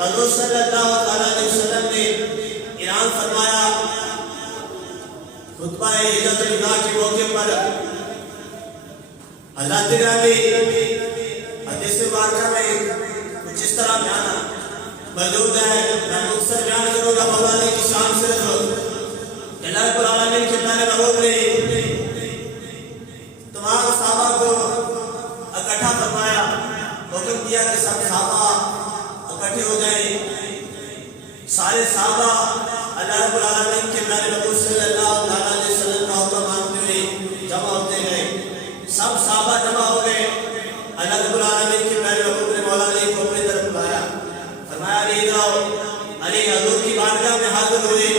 حضور صلی اللہ علیہ وسلم نے اعلان فرمایا خطبہ ہجرت الوداع کے موقع پر حضرت گرامی حدیث مبارکہ میں کچھ اس طرح بیان موجود ہے. میں مختصر بیان کروں گا مولا علی کی شان سے. اللہ رب العالمین کے پیارے محبوب نے تمام صحابہ کو اکٹھا فرمایا, حکم دیا کہ سب صحابہ اکٹھے ہو جائیں. سارے صحابہ اللہ رب العالمین کے پیارے محبوب صلی اللہ علیہ وسلم کا حکم مانتے ہوئے جمع ہوتے گئے. سب صحابہ جمع ہو گئے. اللہ رب العالمین کے پیارے محبوب نے مولا علی کو اپنی طرف بلایا, فرمایا علی جاؤ. علی حضور کی بارگاہ میں حاضر ہوئے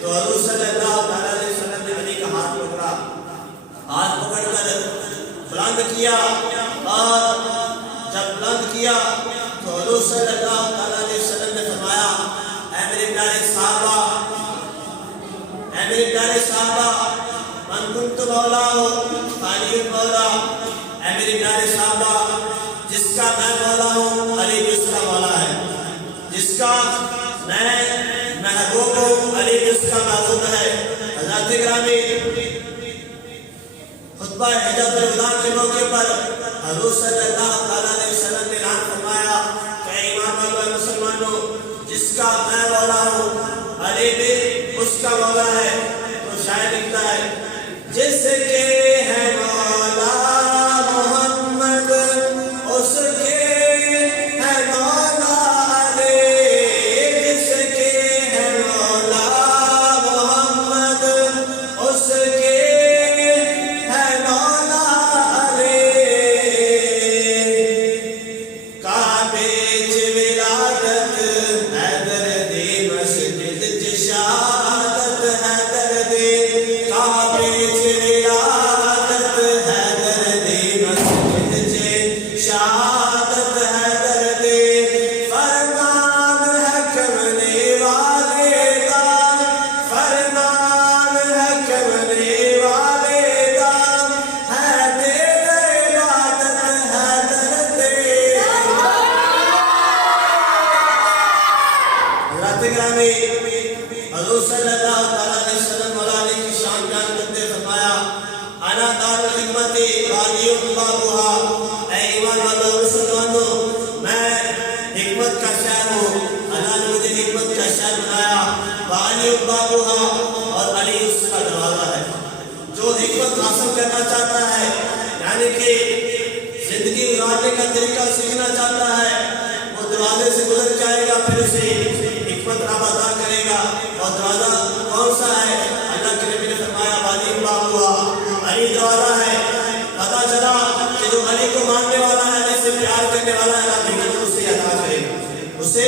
تو حضور صلی اللہ علیہ وسلم نے علی کا ہاتھ پکڑا. ہاتھ پکڑ کر بلند کیا, اور جب بلند کیا تو حضور صلی اللہ علیہ وسلم نے فرمایا اے میرے پیارے صحابہ, اے میرے پیارے صحابہ, من کنت مولا ہو علی مولا. اے میرے پیارے صحابہ, جس کا میں مولا ہوں علی بھی اس کا مولا ہے. جس کا میں محبوب ہوں علی بھی اس کا محبوب ہے. حضرات گرامی, خطبہ ہجرت الوداع کے موقع پر حضور صلی اللہ علیہ وسلم نے اعلان فرمایا کہ ایمان والو مسلمانوں, جس کا میں مولا ہوں علی بھی اس کا مولا ہے. تو شاعر لکھتا ہے جس کے ہے مولا محمد اس کے ہے مولا علی. جس کے ہے مولا محمد اس کے ہے مولا علی. کعبے چ ولادت حیدر دی, مسجد چ شہادت حیدر دی. کعبے چ ولادت حیدر دی, مسجد چ شہادت حیدر دی. فرمان ہے کرنے والے کا, فرمان ہے کرنے والے کا, ہے دل عبادت حیدر دی. حضرات گرامی, حضور صلی اللہ علیہ وسلم مولا علی کی شان بیان کرتے فرمایا انا دار الحکمت وعلی بابها. اے ایمان والو مسلمانوں, میں حکمت کا شہر ہوں. اللہ نے مجھے حکمت کا شہر بنایا. وعلی بابها, اور علی اس کا دروازہ ہے. جو حکمت حاصل کرنا چاہتا ہے, یعنی کہ زندگی گزارنے کا طریقہ سیکھنا چاہتا ہے, وہ دروازے سے گزر جائے گا, پھر اسے حکمت رب عطا کرے گا. اور دروازہ کون سا ہے؟ اللہ کے نبی نے فرمایا وعلی بابها, علی دروازہ ہے. پتا چلا کہ جو علی کو ماننے والا ہے, علی سے پیار کرنے والا ہے, رب حکمت اسے عطا کرے گا, اسے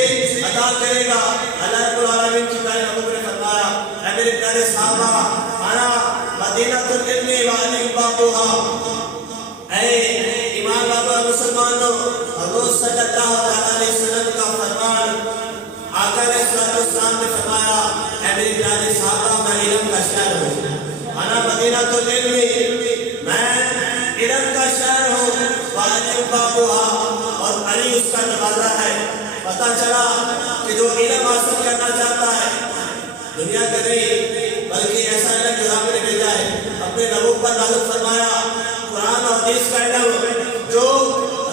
عطا کرے گا. اللہ رب العالمین کی پیارے محبوب نے فرمایا اے میرے پیارے صحابہ, انا مدینۃ العلم وعلی بابها. اے ایمان والو مسلمانوں, حضور صلی اللہ علیہ وسلم کا فرمان, آقا علیہ السلام نے فرمایا اے میرے پیارے صحابہ, میں علم کا شہر ہوں. انا مدینۃ العلم, میں علم کا شہر ہوں. وعلی بابها, اور علی اس کا دروازہ ہے. پتا چلا کہ جو علم حاصل کرنا چاہتا ہے, دنیا کا نہیں بلکہ ایسا علم جو رب نے بھیجا ہے, اپنے نبوت پر نازل فرمایا, قرآن اور حدیث کا علم, جو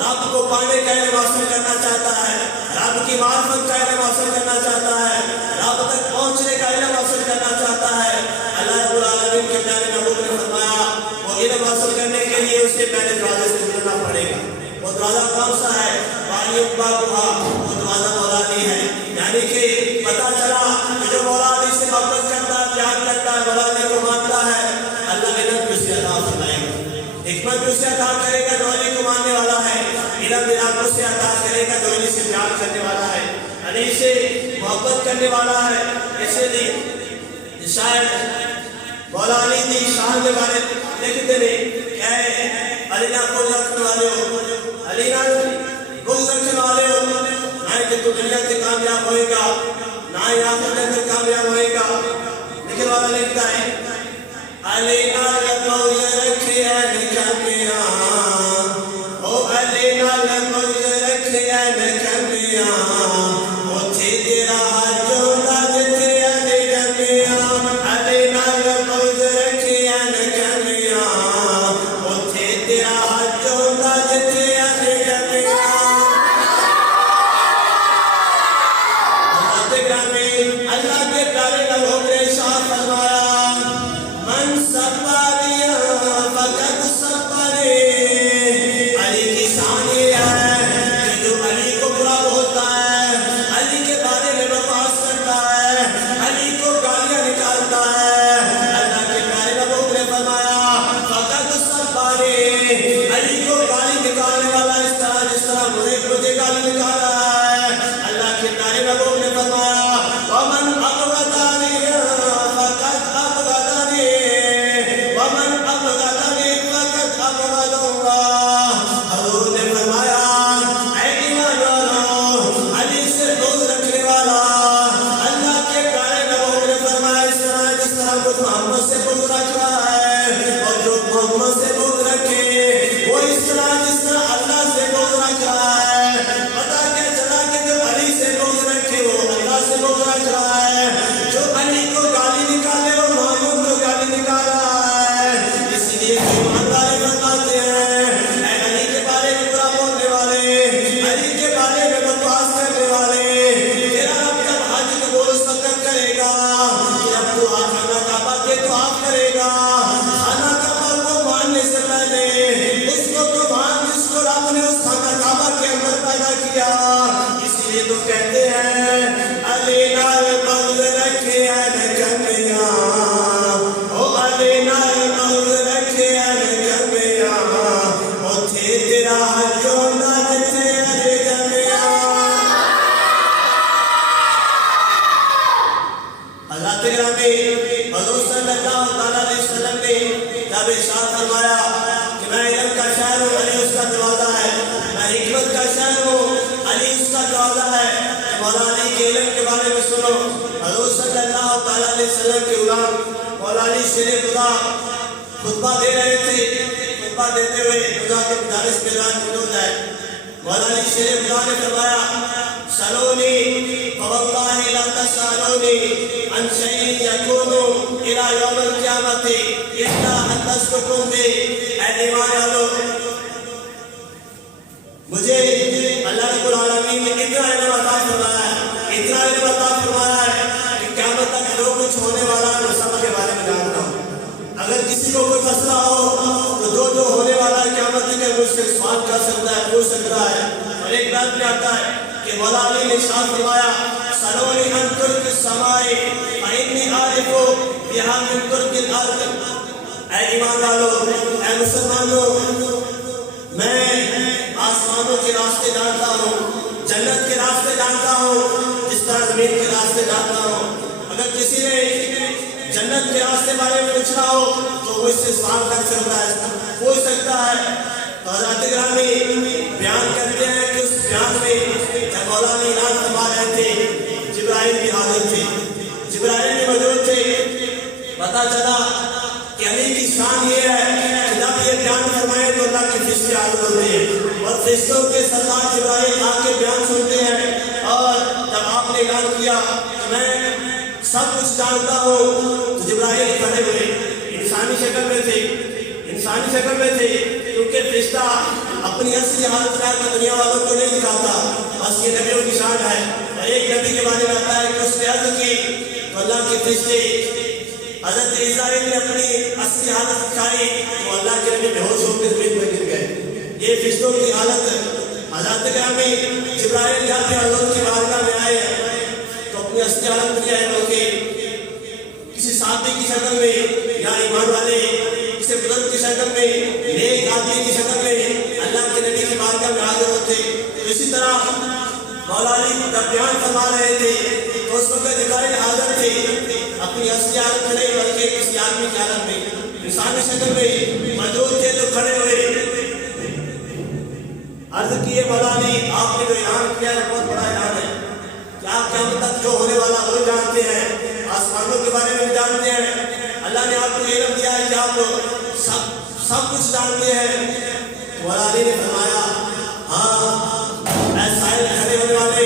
رب کو پانے کا علم حاصل کرنا چاہتا ہے, رب کی معرفت کا علم حاصل کرنا چاہتا ہے, رب تک پہنچنے کا علم حاصل کرنا چاہتا ہے. اللہ رب العالمین کے پیارے محبوب نے فرمایا وہ علم حاصل کرنے کے لیے اسے پہلے دروازے سے گزرنا پڑے گا. وہ دروازہ کون سا ہے؟ وعلی بابها, وہ دروازہ مولا علی ہے. یعنی کہ پتا چلا کہ جو مولا علی سے محبت کرتا ہے, پیار کرتا ہے, مولا علی کو مانتا ہے, اللہ علم بھی اسے عطا فرمائے گا, حکمت بھی اسے عطا کرے گا جو علی کو ماننے والا ہے, علم بھی رب اسے عطا کرے گا جو علی سے پیار کرنے والا ہے, علی سے محبت کرنے والا ہے. اسی لیے شاعر مولا علی دی شان کے بارے لکھتے ہیں کہ علی نہ بغض رکھنے والے ہو, علی نہ بغض رکھنے والے ہو, نہ کہ تو دنیا سے کامیاب ہوئے گا, نہ ہی آخرت میں کامیاب ہوئے گا. لکھنے والا لکھتا ہے علی نہ بغض رکھے کامیاب, او علی نہ بغض رکھے کامیاب, او کے پیارے لبوں نے ارشاد فرمایا من سبّنی فقد سبّنی. علی کی شان یہ ہے کہ جو علی کو برا بولتا ہے، علی کے بارے میں بکواس کرتا ہے، علی کو گالیاں نکالتا ہے، اللہ کے پیارے لبوں نے فرمایا فقد سبّنی. علی کو گالی نکالنے والا اس طرح مجھے گالی نکالا ہے. اللہ کے پیارے لبوں نے فرمایا ومن ابغضنی فقد ابغضنی ومن ابغضنی فقد ابغض اللہ. حضور نے فرمایا اے ایمان والو، علی سے بغض رکھنے والا اللہ کے پیارے لبوں نے فرمایا اس طرح جس طرح محمد سے بغض رکھ رہا ہے، اور جو محمد سے بغض رکھے وہ اس طرح جس طرح اللہ سے بغض رکھ رہا ہے. پتہ کیا چلا کہ جو علی سے بغض رکھے وہ اللہ سے بغض رکھ رہا ہے، جو علی کو گالی نکالے وہ محمد کو گالی نکال رہا ہے. اسی لیے ایمانداری بتاتے ہیں اے علی کے بارے میں برا بولنے والے، علی کے بارے میں بکواس کرنے والے، تیرا رب جب حج کو گوشت وقت کرے گا، جب تو خانہ کعبہ کے طواف کرے گا، خانہ کعبہ کو ماننے سے پہلے اس کو تو مان جس کو رب نے اس خانہ کعبہ کے اندر پیدا کیا. اسی لیے تو کہتے ہیں علی نال بغض رکھے کمیاں، او علی نال بغض رکھے کمیاں، او تھے تیرا حج ہونا جتے علی کمیاں. حضرت گرامی حضور صلی اللہ تعالیٰ علیہ وسلم نے جب ارشاد فرمایا کہ میں علم کا شہر ہوں، علی اس کا دروازہ ہے، میں حکمت کا شہر ہوں، علی اس کا دروازہ ہے. مولا علی کے علم کے بارے میں سنو. حضور صلی اللہ تعالیٰ علیہ وسلم کے غلام مولا علی شیر خدا خطبہ دے رہے تھے. خطبہ دیتے ہوئے خدا کے مدارس میں رات موجود ہے. مولا علی شیر خدا نے فرمایا سلونی فواللہ لا تسالونی عن شیء یکون الی یوم القیامت الا حدثتکم بہ. اے ایمان والو، مجھے اللہ رب العالمین نے اتنا علم عطا فرمایا ہے، اتنا علم عطا فرمایا ہے کہ قیامت تک جو کچھ ہونے والا ہے میں سب کے بارے میں جانتا ہوں. اگر کسی کو کوئی مسئلہ ہو تو جو ہونے والا ہے قیامت تک مجھ سے سوال کر سکتا ہے، پوچھ سکتا ہے. اور ایک بات میں آتا ہے کہ مولا علی نے ارشاد فرمایا سلونی عن ترک السماء فإنی عارف بہا من ترک الارض. اے ایمان والو، اے مسلمانوں، میں آسمانوں کے راستے جانتا ہوں، جنت کے راستے جانتا ہوں جس طرح زمین کے راستے جانتا ہوں. اگر کسی نے جنت کے راستے بارے میں پوچھنا ہو تو وہ اس سے سوال کر سکتا ہے، پوچھ سکتا ہے. تو حضرت گرامی بیان کرتے ہیں کہ اس بیان میں جب مولا علی اعلان فرما رہے تھے جبرائیل بھی حاضر تھے، جبرائیل بھی موجود تھے. پتا چلا کہ علی کی شان یہ ہے کہ جب یہ بیان فرمائے تو اللہ کے فرشتے حاضر ہوتے ہیں اور فرشتوں کے سردار جبرائیل آ کے بیان سنتے ہیں. اور جب آپ نے اعلان کیا کہ میں سب کچھ جانتا ہوں تو جبرائیل کھڑے ہوئے، انسانی شکل میں تھے، انسانی شکل میں تھے، کیونکہ فرشتہ اپنی اصلی حالت کا دنیا والوں کو نہیں دکھاتا، بس یہ نبیوں کی شان ہے. اور ایک نبی کے بارے میں آتا ہے کہ اس نے عرض کی تو اللہ کے فرشتے حضرت اسرائیل نے اپنی اصلی حالت دکھائی تو اللہ کے نبی بے ہوش ہو کے زمین پر گر گئے. یہ فرشتوں کی حالت. حضرت گرامی جبرائیل جب بھی حضرت کی بارگاہ میں آئے تو اپنی اصلی حالت میں آئے بلکہ کسی صحابی کی شکل میں یا ایمان والے کسی بزرگ کی شکل میں، نیک آدمی کی شکل میں اللہ کے نبی کی بارگاہ میں حاضر ہوتے. اسی طرح مولا علی جب بیان فرما رہے تھے تو اس وقت جبرائیل حاضر تھے، اپنی اصلی حالت میں نہیں بلکہ کسی آدمی کی حالت میں، انسانی شکل میں موجود تھے. تو کھڑے ہوئے عرض کیے مولا علی آپ نے جو اعلان کیا ہے بہت بڑا اعلان ہے کہ آپ قیامت تک جو ہونے والا وہ جانتے ہیں، آسمانوں کے بارے میں بھی جانتے ہیں. اللہ نے آپ کو علم دیا ہے کہ آپ سب کچھ جانتے ہیں. مولا علی نے فرمایا ہاں اے سائل کھڑے ہونے والے،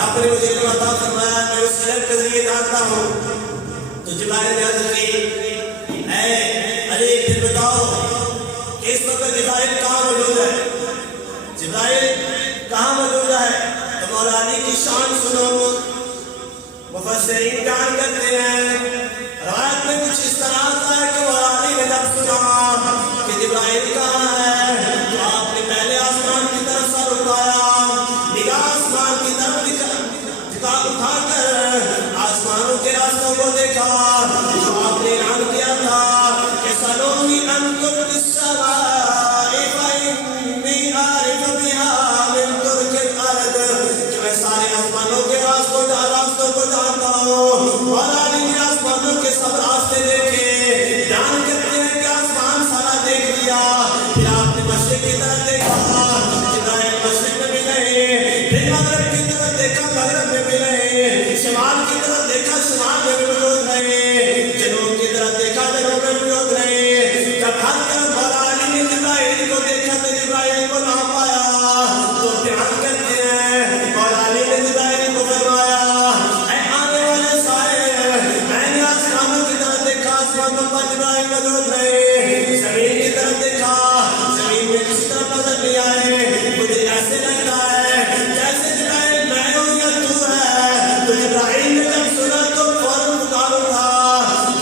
آپ نے مجھے علم عطا فرمایا، میں اس علم کے ذریعے جانتا ہوں. تو جبرائیل نے عرض کی اے علی پھر بتاؤ کہ اس وقت جبرائیل کہاں موجود ہے، جبرائیل کہاں موجود ہے. تو مولا علی کی شان سنو. مفسرین بیان کرتے ہیں روایت میں کچھ اس طرح آتا ہے کہ مولا علی نے جب سنا کہ جبرائیل کہاں ہے تو آپ نے پہلے آسمان کی طرف سر اٹھایا، نگاہ آسمان کی طرف اٹھا کر آسمانوں کے راستوں کو دیکھا جو آپ نے اعلان کیا تھا کہ سلونی انتم بالسماء فإنی عارف بها من ترک الارض، کہ میں سارے آسمانوں کے راستوں کو جانتا ہوں۔ مولا علی نے آسمانوں کے سب راستے دیکھے، بیان کرتے ہیں کہ آسمان سارا دیکھ لیا، پھر آپ نے مشرق کی طرف دیکھا، جبرائیل مشرق میں ملے، پھر مغرب کی طرف دیکھا، مغرب میں ملے، شمال کی طرف دیکھا، شمال میں بھی موجود رہے، جنوب کی طرف دیکھا، جنوب میں موجود رہے۔ جب ہر طرف مولا علی نے جبرائیل کو دیکھا تو جبرائیل کو نہ پایا، تو بیان کرتے ہیں مولا علی نے جبرائیل کو فرمایا اے آنے والے سائے، میں نے آسمانوں کی طرف دیکھا، آسمانوں پر جبرائیل موجود رہے، زمین کی طرف دیکھا، زمین میں کسی طرف نظر نہیں آئے، مجھے ایسے لگتا ہے جیسے جبرائیل میں ہوں یا تو ہے۔ تو جبرائیل نے جب سنا تو فوراً پکار اٹھا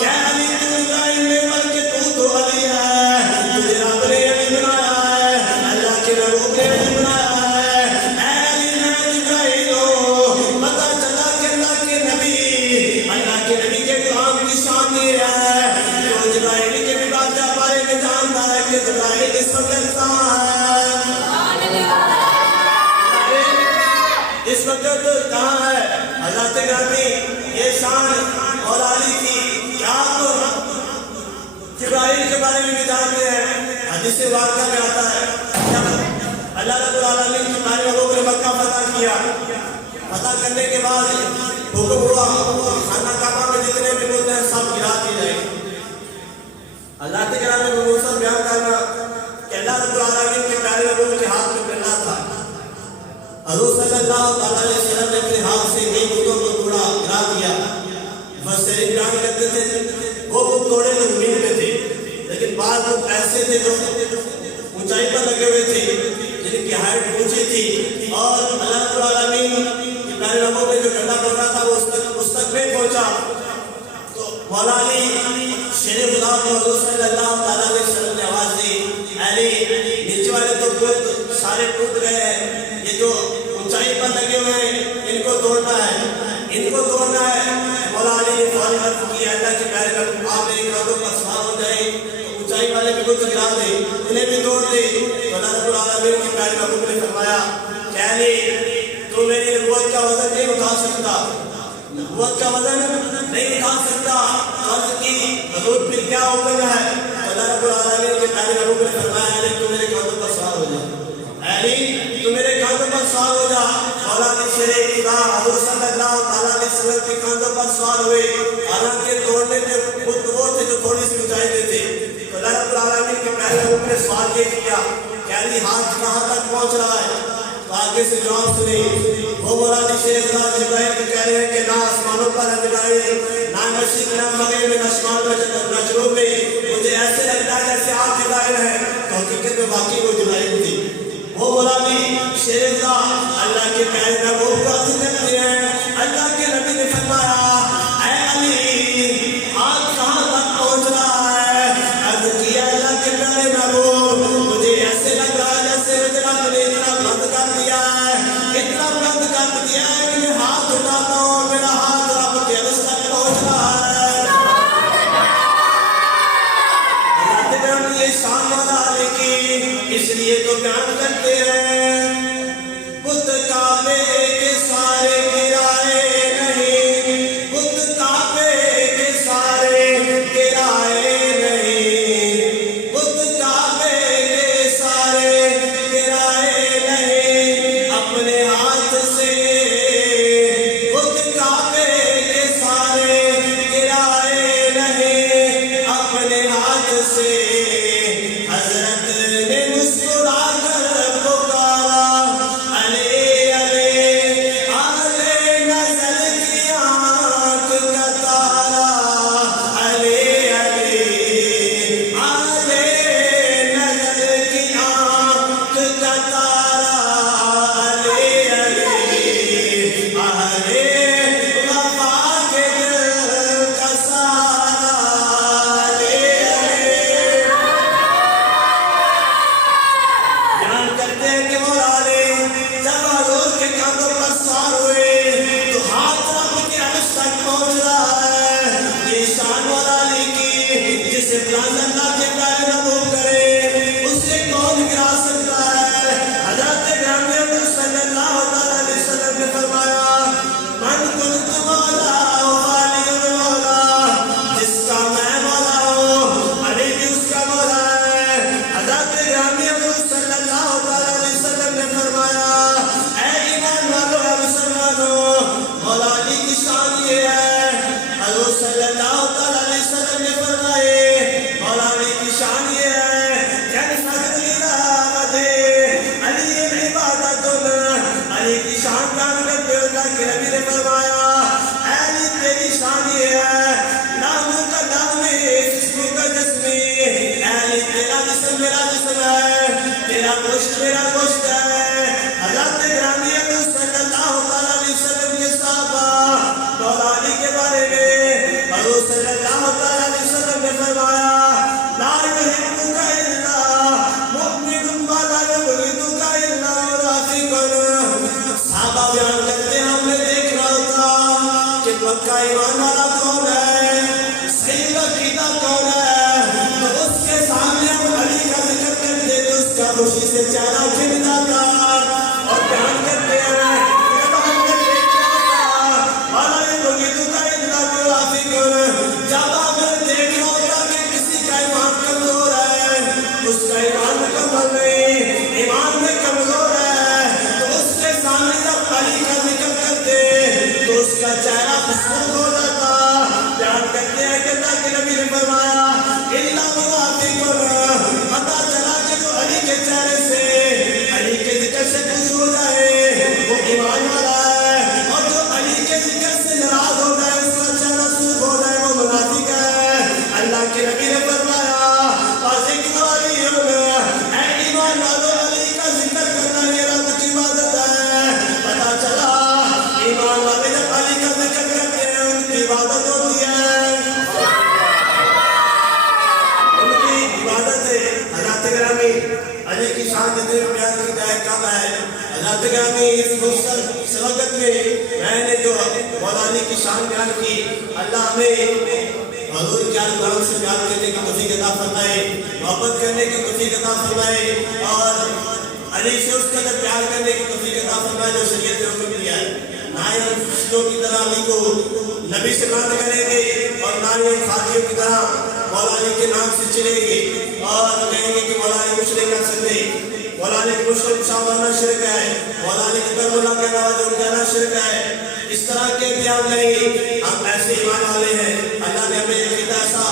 کہ علی تو جبرائیل نے بلکہ تو علی ہے، تجھے رب نے علی بنایا ہے، اللہ کے محبوب نے علی بنایا ہے۔ اے علی میں جبرائیل ہوں۔ پتہ چلا کہ اللہ کے نبی کے غلام کی شان یہ ہے تو جبرائیل کے بھی بادشاہ بارے میں جانتا ہے کہ جبرائیل اس وقت کہاں ہے، اس وقت کہاں ہے۔ حضرت گرامی یہ شان مولا علی کی کیا آپ جبرائیل کے بارے میں بھی جانتے ہیں؟ حدیث واقعہ میں آتا ہے جب اللہ رب العالمین کی مانے لوگوں نے مکہ فتح کیا، فتح کرنے کے بعد حکم ہوا خانہ کعبہ میں جتنے بھی بت ہیں سب گرا دیے جائیں۔ اللہ کے گرامی میں موسیٰ بیان کرنا کہ اللہ رب العالمین کے پیارے لوگوں کے ہاتھ میں پرنا تھا، حضور صلی اللہ علیہ وسلم نے اپنے ہاتھ سے کئی بتوں کو توڑا، گرا دیا۔ مفسرین بیان کرتے تھے وہ بت توڑے تو زمین میں تھے، لیکن بعض بت ایسے تھے جو اونچائی پر لگے ہوئے تھے، جن کی ہائٹ اونچی تھی، اور اللہ رب العالمین کے پیارے لوگوں میں جو ڈنڈا پڑ رہا تھا وہ اس تک نہیں پہنچا۔ تو مولا علی شیر خدا کو حضور صلی اللہ علیہ وسلم نے آواز دی، علی نیچے والے تو بت سارے ٹوٹ گئے ہیں، یہ جو اونچائی پر لگے ہوئے ہیں ان کو توڑنا ہے، ان کو توڑنا ہے۔ مولا علی نے فوراً عرض کی اللہ کے پیارے لوگ آپ میرے قدموں پر سوار ہو جائیں، اونچائی والے بھی بت گرا دیں، انہیں بھی توڑ دیں۔ تو اللہ رب العالمین کے پیارے لوگوں نے فرمایا کہ علی تو میری نبوت کا وزن نہیں اٹھا سکتا، نبوت کا وزن نہیں اٹھا سکتا۔ عرض کی حضور پھر کیا حکم ہے؟ تو اللہ رب العالمین کے پیارے لوگوں نے فرمایا علی تو میرے قدموں پر سوار ہو جا، علی تو میرے کاندھوں پر سوار ہو جا۔ مولا علی شیر خدا حضور صلی اللہ علیہ وسلم کے کاندھوں پر سوار ہوئے، حالانکہ توڑنے کے خود وہ تھے جو تھوڑی سی اونچائی پہ تھے۔ تو اللہ رب العالمین کے پیارے لوگوں نے سوال یہ کیا کہ علی ہاتھ کہاں تک پہنچ رہا ہے؟ تو آگے سے جواب سنی، وہ مولا علی شیر خدا جبرائیل کو کہہ رہے ہیں کہ نہ آسمانوں پر ہے جبرائیل، نہ مشرق نہ مغرب میں، نہ شمال میں نہ جنوب میں، مجھے ایسے لگتا ہے جیسے آپ جبرائیل ہیں۔ تو حقیقت میں واقعی وہ جبرائیل تھی۔ وہ مولا علی شیر خدا اللہ کے پیارے محبوب کو عرض کرتے ہیں، اللہ کے نبی نے فرمایا اے علی ہاتھ کہاں تک پہنچ رہا ہے؟ عرض کیا اللہ کے پیارے محبوب مجھے ایسے لگ رہا ہے جیسے مجھے رب نے اتنا بند کر دیا ہے، اتنا بند کر دیا ہے کہ میں ہاتھ اٹھاتا ہوں اور میرا ہاتھ رب کے عرش تک پہنچ رہا ہے۔ یہ شان مولا علی کی، اس لیے تو بیان کرتے ہیں بت کعبے کے سارے گرائے نہیں، بت کعبے کے سارے گرائے نہیں، بت کعبے کے سارے گرائے نہیں، اپنے ہاتھ سے بت کعبے کے سارے گرائے نہیں، اپنے ہاتھ سے حضرت نے مسکرا کر پکارا مولا علی کی شان یہ ہے، حضور صلی اللہ تعالیٰ علیہ وسلم نے فرمائے مولا علی کی شان یہ ہے علی عبادت، علی کی شان بیان کرتے ہوئے اللہ کے نبی نے فرمایا اے علی تیری شان یہ ہے ناموں کا نام ہے، جسموں کا جسم ہے، اے علی تیرا جسم میرا جسم ہے، تیرا گوشت میرا گوشت ہے۔ حضرت گرامی حضور صلی اللہ علیہ وسلم کے صحابہ مولا علی کے بارے میں حضور صلی اللہ علیہ وسلم نے فرمایا لا يحبك الا مؤمن ولا يبغضك الا منافق۔ صحابہ بیان کرتے ہیں ہم نے دیکھنا ہوتا کہ پکا ایمان والا کون ہے، صحیح عقیدہ کون ہے، تو اس کے سامنے ہم علی کا ذکر کرتے تو اس کا خوشی سے چہرہ کھل جاتا اور بیان کرتے ہیں کہ ہم نے دیکھنا ہوتا ولا يبغضك الا منافق۔ جب آپ نے دیکھنا ہوتا کہ کسی کا ایمان کمزور ہے، اس کا ایمان مکمل نہیں، ایمان میں کمزور ہے، تو اس کے سامنے جب علی کا ذکر کرتے تو اس کا چہرہ مسرور ہو جاتا۔ بیان کرتے ہیں کہ اللہ کے نبی نے فرمایا الا منافق، پتہ چلا کہ جو علی کے چہرے سے علی کے ذکر سے خوش ہو جائے وہ ایمان والا ہے، اور جو علی کے ذکر سے ناراض ہو جائے اس کا چہرہ سرخ ہو جائے وہ منافق ہے۔ اللہ کے نبی نے فرمایا ذکر علی، اے ایمان والو علی کا ذکر کرنا یہ رب کی عبادت ہے۔ پتہ چلا ایمان والے جب علی کا ذکر کرتے ہیں ان کی عبادت ہوتی ہے، ان کی عبادت ہے۔ حضرت گرامی علی کی شان جتنے بیان کی جائے کم ہے۔ حضرت گرامی اس خوبصورت وقت میں میں نے جو مولا علی کی شان بیان کی، اللہ ہمیں حضور کے آل سے پیار کرنے کی توفیق عطا فرمائے، محبت کرنے کی توفیق عطا فرمائے، اور علی سے اس قدر پیار کرنے کی توفیق عطا فرمائے جو شریعت نے حکم دیا ہے۔ نہ ہی ہم خوشیوں کی طرح علی کو نبی سے بات کریں گے اور نہ ہی ہم خاطیوں کی طرح مولا علی کے نام سے چلیں گے اور کہیں گے کہ مولا علی مشرک کر سکتے، مولا علی کو مشرک شاہانہ شرک ہے، مولا علی کو کربلا کے نواز اور کہنا شرک ہے۔ اس طرح کے بیان نہیں، ہم ایسے ایمان والے ہیں۔ اللہ نے ہمیں عقیدہ ایسا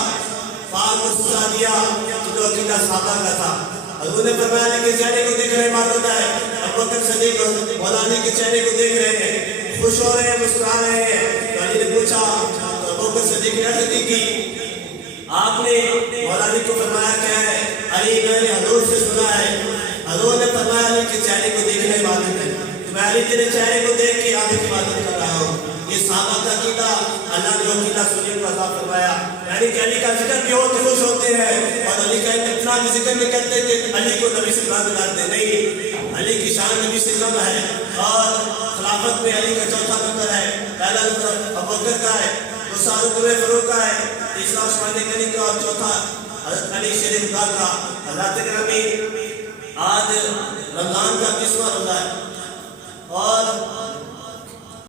پاک و سچا دیا جو عقیدہ سادہ کا تھا۔ حضور نے فرمایا علی کے چہرے کو دیکھ رہے عبادت ہے۔ ابوبکر صدیق مولا علی کے چہرے کو دیکھ رہے ہیں، خوش ہو رہے ہیں، مسکرا رہے ہیں۔ تو علی نے پوچھا تو ابوبکر صدیق نے عرض کی آپ نے مولا علی کو فرمایا کیا ہے؟ علی میں نے حضور سے سنا ہے، حضور نے فرمایا علی کے چہرے کو دیکھنا عبادت ہے، تو میں علی تیرے چہرے کو دیکھ کے آپ کی عبادت کر رہا ہوں۔ یہ صحابہ کا عقیدہ اللہ نے عقیدہ سننے کو عطا فرمایا، یعنی کہ علی کا ذکر بھی ہو تو خوش ہوتے ہیں، اور علی کا اتنا بھی ذکر نہیں کرتے کہ علی کو نبی سے بات کرتے نہیں۔ علی کی شان نبی سے کم ہے، اور خلافت میں علی کا چوتھا نمبر ہے، پہلا نمبر ابوبکر کا ہے، دوسرا نمبر فاروق کا ہے، تیسرا عثمان غنی کا، اور چوتھا حضرت علی شیر خدا کا۔ حضرت گرامی آج رمضان کا 20واں روزہ ہے، اور